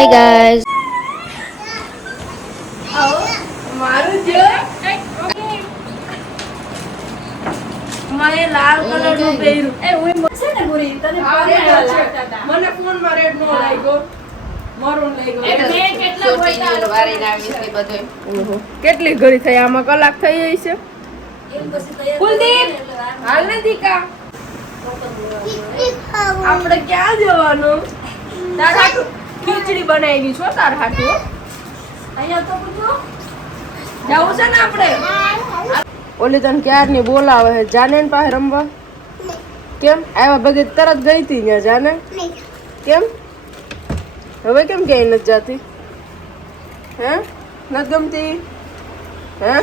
Hi guys મારું જો મને લાલ કલર નું પહેર્યું એ ઓય છે ને પૂરી તને મને ફોન માં રેડ નો લાગ્યો મરૂન લાગ્યો મે કેટલા બોલતા વારી નાવી છે બધે કેટલી ઘડી થઈ આમાં કલાક થઈ ગઈ છે કુલદીપ હાલ ને દીકા આપણે ક્યાં જવાનું તાર હાટુ ખીચડી બનાવી છો તાર હાટુ અહીંયા તો પૂછો જાવું છે ને આપણે ઓલી તને ક્યારની બોલાવે છે જાને ને પાસે રમવા કેમ આવ્યા બગી તરત ગઈ હતી ત્યાં જાને કેમ હવે કેમ ક્યાંય નથી જાતી હે નથી ગમતી હે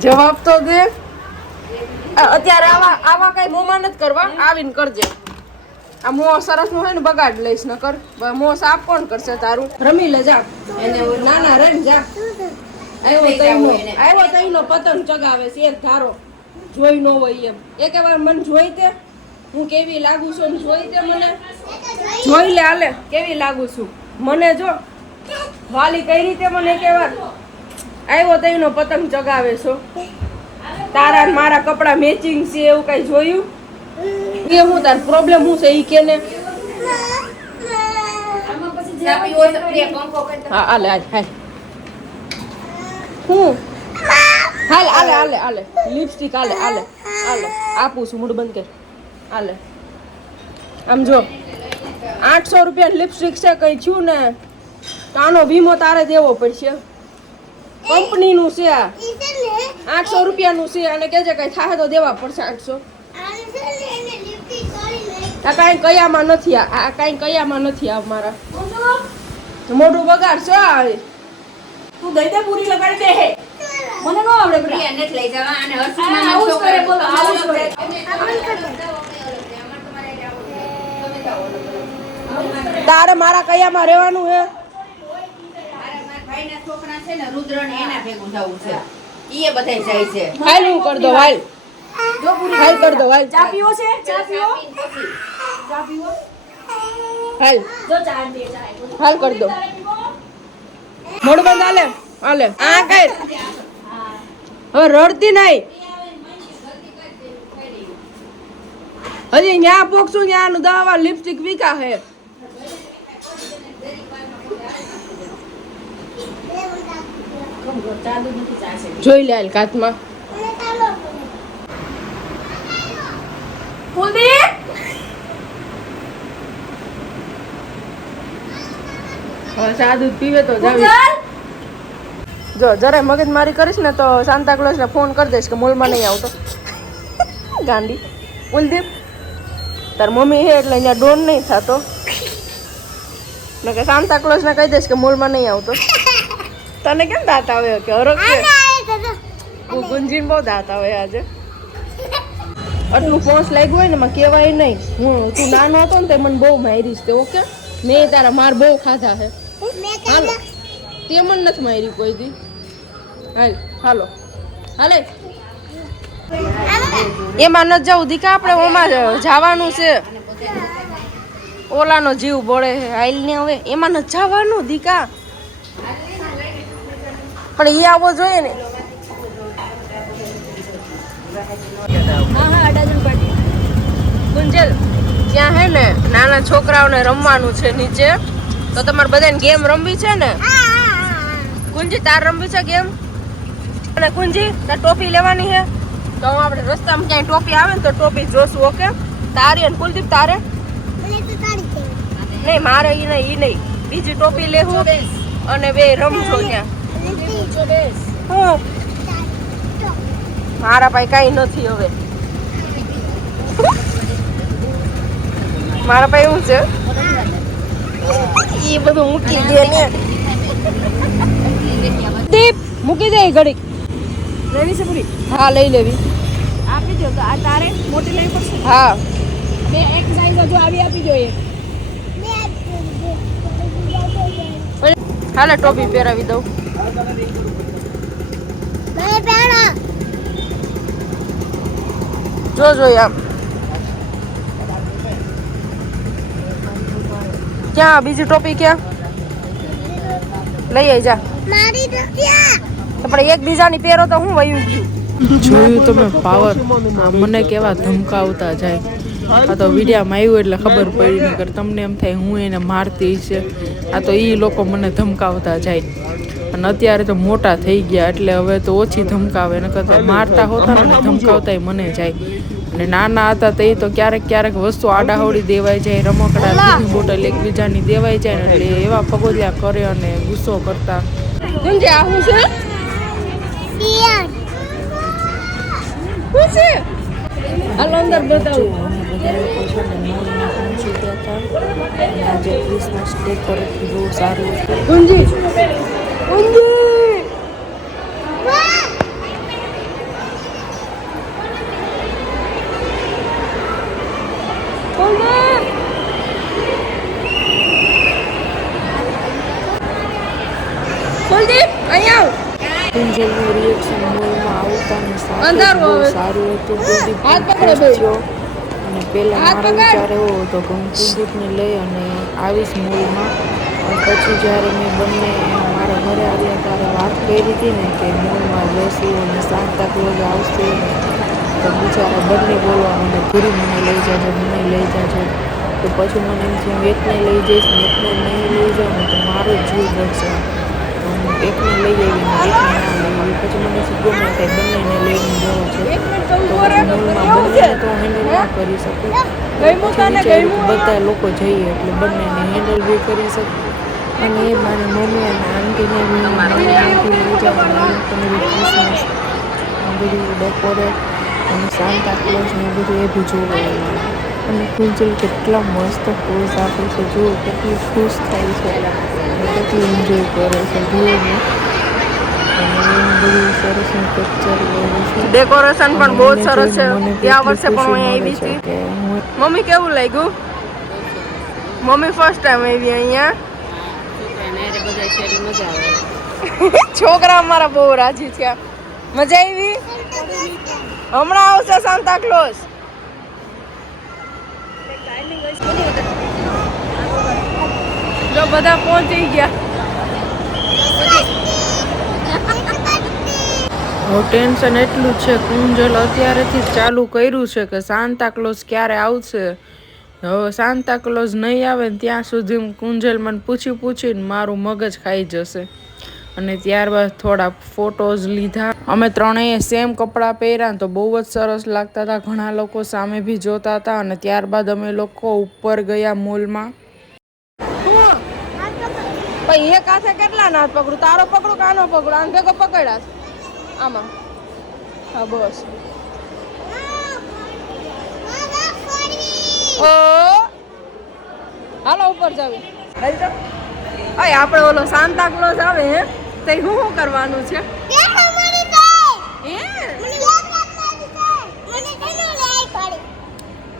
જવાબ તો દે અત્યારે આવા કઈ મોમાં નથી કરવા આવીને કરજે આ મોં સરસ નું હોય ને બગાડ લઈશ ન કર મોં સાફ કોણ કરશે તારું રમી લે જા એને નાના રે જા આવ્યો તઈનો પતંગ ચગાવે છે એક ધારો જોઈ ન હોય એમ એક વાર મને જોઈ તે હું કેવી લાગુ છું ને જોઈ તે મને જોઈ લે હાલે કેવી લાગુ છું મને જો વાલી કઈ રીતે મને એક વાર આવ્યો તઈનો પતંગ ચગાવે છો તારા મારા કપડા મેચિંગ છે એવું કઈ જોયું એ હું તાર પ્રોબ્લેમ હું છે ઈ કેને હા હાલે હાલ હાલ હું હાલ હાલે હાલે હાલે લિપસ્ટિક હાલે હાલે હાલે આપું છું મૂડ બંધ કર હાલે આમ જો 800 રૂપિયા લિપસ્ટિક છે કઈ થયું ને તો આનો વીમો તારે દેવો પડશે કંપની નું છે આ 800 રૂપિયાનું છે અને કે છે કઈ થાય તો દેવા પડશે 800 આ કાંઈ કયામાં નથી આ કાંઈ કયામાં નથી આ મારા મોઢું બગાડશો આવે તું દઈ દે પૂરી લગાડી દે હે મને નો આવડે પ્રિયા ને લઈ જવા અને હર્ષમાં ના છોકરે બોલો આવું કરે તારે મારા કયામાં રહેવાનું હે મારા ભાઈના છોકરા છે ને રુદ્ર ને એના ભેગું જવું છે ઈએ બધાય જાય છે હાલ હું કર દો હાલ જો પૂરી હાલ કર દો હાલ ચા પીવો છે ચા પીવો હાલ જો ચા દે ચા હાલ કર દો મોડ બંધ હાલે હાલે આ કર હવે રડતી નહીં હજી ન્યા પોકશું ન્યાનું દવા લિપસ્ટિક વીકા હે જોઈ લે કાચમાં કુલદીપ ચા દૂધ પીવે તો જાવી જો જરાય મગજ મારી કરીશ ને તો સાન્તા ક્લોઝ ને ફોન કરી દઈશ કે મોલમાં નહીં આવતો ગાંડી કુલદીપ તાર મમ્મી હે એટલે અહીંયા ડોન નહીં થતો ને કે સાન્તા ક્લોઝ ને કહી દઈશ કે મોલમાં નહીં આવતો તને કેમ દાંત આવે કે હરક છે ગુંજીન બહુ દાંત આવે આજે આટલું પોસ લાગ્યું હોય ને માં કહેવાય નહીં હું તું નાનો હતો ને તે મને બહુ મારીશ તે ઓકે મેં તારા માર બહુ ખાધા છે હાલો તે મને નથી મારી કોઈ દી હાલ હાલો હાલે એમાં ન જવું દીકા આપણે ઓમાં જવાનું છે ઓલાનો જીવ બોળે હાલ ને હવે એમાં ન જવાનું દીકા પણ એ આવવો જોઈએ ને ગુંજલ ત્યાં હે ને નાના છોકરાઓને રમવાનું છે નીચે તો તમારે બધાને ગેમ રમવી છે ને કુંજી તાર રમવી છે ગેમ અને કુંજી તાર ટોપી લેવાની છે તો હું આપણે રસ્તામાં ક્યાંય ટોપી આવે ને તો ટોપી જોશું ઓકે તારી અને કુલદીપ તારે નહીં મારે ઈ નહીં બીજી ટોપી લેવું અને બે રમજો ત્યાં હું મારા પાસે કઈ નથી હવે મારા પાસે એવું છે એ બધું મૂકી દે ને દીપ મૂકી દે ઘડીક લેવી છે પૂરી હા લઈ લેવી આપી દો તો આ તારે મોટી લેવી પડશે હા બે એક સાઈઝ જો આવી આપી દો હાલે ટોપી પહેરાવી દઉં જો આમ ક્યાં બીજી ટોપી ક્યાં લઈ આવી જા. પણ એકબીજાની પહેરો તો હું વયું ગયું. જોયું તમે પાવર મને કેવા ધમકાવતા જાય. આ તો વિડીયામાં આવ્યું એટલે ખબર પડી નકર તમને એમ થાય હું એને મારતી છે. આ તો એ લોકો મને ધમકાવતા જાય અને અત્યારે તો મોટા થઈ ગયા એટલે હવે તો ઓછી ધમકાવે નકર તો મારતા હોતા ને ધમકાવતા મને જાય. અને નાના હતા તો એ તો ક્યારેક વસ્તુ આડાહવડી દેવાઈ જાય, રમકડા દૂધની બોટલ એકબીજાની દેવાઈ જાય ને એટલે એવા ફગોદિયા કરે અને ગુસ્સો કરતા. ગુંજી આ હું છે? શું છે? હાલો અંદર બતાવું. આજે ક્રિસમસ ડેકોરેટ બહુ સારું હતું. ગુંજી ગુંજી કુલદીપ અહીંયા આવ. કુંજલનું રિએક્શન મોલમાં આવતાની સાથે અંધારું બહુ આવે. સારું હતું. કુલદીપ હાથ પકડો ભાઈ. થયો અને પહેલાં હાથ મારો પકડ. વિચાર એવો હતો કે હું કુલદીપને લઈ અને આવીશ મોલમાં. પણ પછી જ્યારે મેં બંને મારા ઘરે આવ્યા ત્યારે વાત કરી હતી ને કે મોલમાં જઈશું અને સાંતા ક્લોઝ આવશે તો બિચારા બંને બોલવા મને પૂરી મને લઈ જાજો મને લઈ જાજો. તો પછી મને એમ થયું એકને લઈ જઈશ ને એકને નહીં લઈ જાઉં ને તો મારો જીવ બચશે. હું એકને લઈ આવી ને એકને ના લઈ આવી. પછી મને ગમે થાય બંનેને લઈને જવો છે એક મિનિટ તો તો પછી ઉભો રહે. મોલમાં કેવું છે? બંને તો હેન્ડલ ના કરી શકું. ગયમું તને ગયમું? બધા લોકો જઈએ એટલે બંનેને હેન્ડલ બી કરી શકું અને એ મારી મમ્મી અને આંટીને બી મારી આંટી લઈ જાવ અને એ લોકોને બી ક્રિસમસ બધું ડેકોરેટ અને સાન્તા ક્લોઝ ને બધું એ બી જોવે. અને કુંજલ કેટલા મસ્ત પોઝ આપે છે, જુઓ કેટલી ખુશ થાય છે અને કેટલું એન્જોય કરે છે જુઓ ને. અને એવું બધું સરસનું પિક્ચર લેવું છે. ડેકોરેશન પણ બહુ જ સરસ છે. મને ગયા કેટલી વર્ષે પણ હું ખુશી અહીંયા મળે આવી છે હતી. કે હું મમ્મી કેવું લાગ્યું? મમ્મી ફર્સ્ટ ટાઈમ આવી અહીંયા. છોકરા અમારા બહુ રાજી થયા. મજા આવી? હમણાં આવશે સાન્તા ક્લોઝ. જો બધા પહોંચી ગયા. ટેન્શન એટલું જ છે કુંજલ અત્યારેથી જ ચાલુ કર્યું છે કે સાન્તા ક્લોઝ ક્યારે આવશે. હવે સાન્તા ક્લોઝ નહીં આવે ને ત્યાં સુધી કુંજલ મને પૂછીને મારું મગજ ખાઈ જશે. અને ત્યારબાદ થોડા ફોટોઝ લીધા. અમે ત્રણેય સેમ કપડાં પહેર્યા તો બહુ જ સરસ લાગતા હતા. ઘણા લોકો સામે બી જોતા હતા. અને ત્યારબાદ અમે લોકો ઉપર ગયા મોલમાં. ભાઈ એક હાથે કેટલા ના પકડું? તારો પકડું કાનો પકડું? આને ભેગો પકડ્યા આમાં. હા બસ. ઓ હાલો ઉપર જાવી. અય આપણે ઓલો સાન્તા ક્લોઝ આવે હે તો શું કરવાનું છે?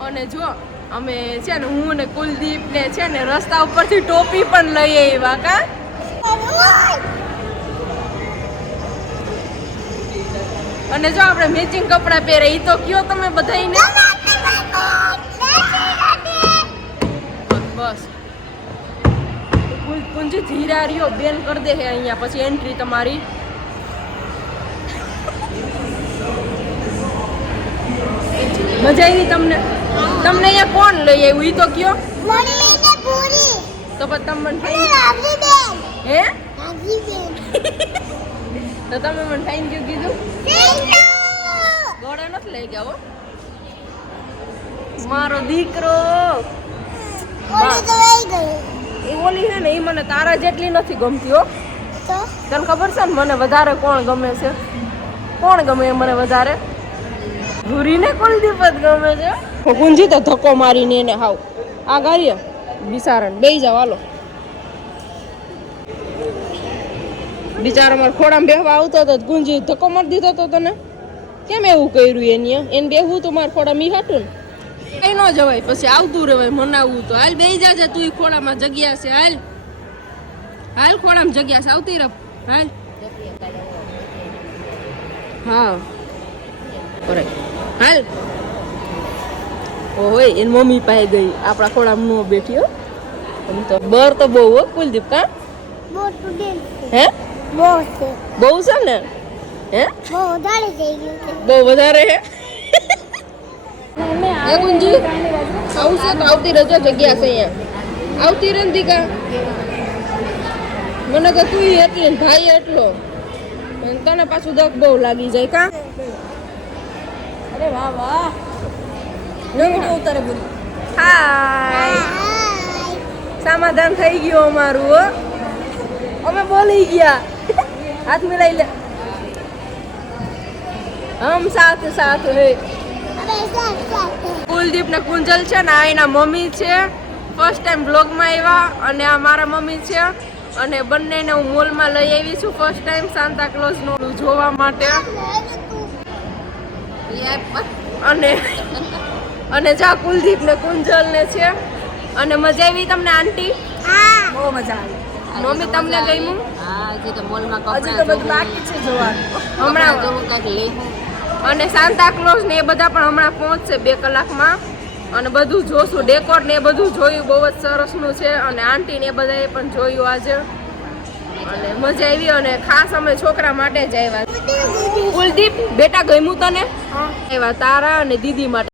અને જો અમે છે ને હું ને કુલદીપ ને છે ને રસ્તા ઉપરથી ટોપી પણ લઈ આવ્યા કા. અને જો આપણે મેચિંગ કપડાં પહેરે ઈ તો કયો તમે બધાઈને. બસ કુંજી ધીરા રહ્યો બેન કરી દે હે અહીંયા પછી એન્ટ્રી તમારી. મજા આવી તમને? તમને અહીંયા કોણ લઈ આવ્યું ઈ તો કયો? તો પછી તમે મને હે તો તમે મને થેન્ક યુ કીધું? ગોળે નથી લઈ ગયા હો મારો દીકરો. એ ઓલી છે ને એ મને તારા જેટલી નથી ગમતી હો. તને ખબર છે ને મને વધારે કોણ ગમે છે? કોણ ગમે મને વધારે? ભૂરીને કુલદીપ જ ગમે છે. કુંજી તો ધક્કો મારીને એને હાવ આ ગાડીએ બિચારણ બેહી જાવ હાલો. બિચારા મારા ખોડામાં બેહવા આવતો હતો કુંજી ધક્કો મારી દીધો તો તને. કેમ એવું કર્યું એને બેહવું તો મારા ખોડામાં ઈ હાટું ને કઈ ન જવાય પછી આવતું રહેવાય મનાવવું તો. હાલ બેહી જાજે તું ખોડામાં જગ્યા છે. હાલ હાલ ખોડામાં જગ્યા છે આવતી રહ. હાલ હા બરાબર હાલ. ઓય એની મમ્મી પાસે ગઈ આપણા ખોડામાં નો બેઠી હો. તો બર તો બહુ હો કુલદીપ કા હે બહુ છે બહુ છે ને હે બહુ વધારે થઈ ગયું છે બહુ વધારે હે હે ગુંજી આવું છે તો આવતી રહેજો જગ્યા છે અહીંયા આવતી રંતિકા મને તો તું એટલી ને ભાઈ એટલો અને તને પાછું દક બહુ લાગી જાય કા અરે વાહ વાહ ઉતારે બોલી હાય સમાધાન થઈ ગયું અમારું હો અમે બોલી ગયા હાથ મિલાઈ લે હમ સાથ સાથ હે હવે સાથ કુલદીપ ને કુંજલ છે ને આ એના મમ્મી છે ફર્સ્ટ ટાઈમ બ્લોગમાં આવ્યા અને આ મારા મમ્મી છે અને બંનેને હું મોલમાં લઈ આવી છું ફર્સ્ટ ટાઈમ સાન્તા ક્લોઝ નું જોવા માટે અને અને જા કુલદીપ ને કુંજલ ને છે અને મજા આવી તમને આંટી હા બહુ મજા આવી મમ્મી તમને ગમ્યું હજી તો મોલમાં હજી તો બધું બાકી છે જોવાનું હમણાં જોવું કાંઈક લેવું અને સાન્તા ક્લોઝ ને એ બધા પણ હમણાં પહોંચશે 2 કલાકમાં અને બધું જોશું ડેકોર ને એ બધું જોયું બહુ જ સરસનું છે અને આંટી ને એ બધાએ પણ જોયું આજે અને મજા આવી અને ખાસ અમે છોકરા માટે જ આવ્યા કુલદીપ બેટા ગમ્યું તને આવ્યા તારા અને દીદી માટે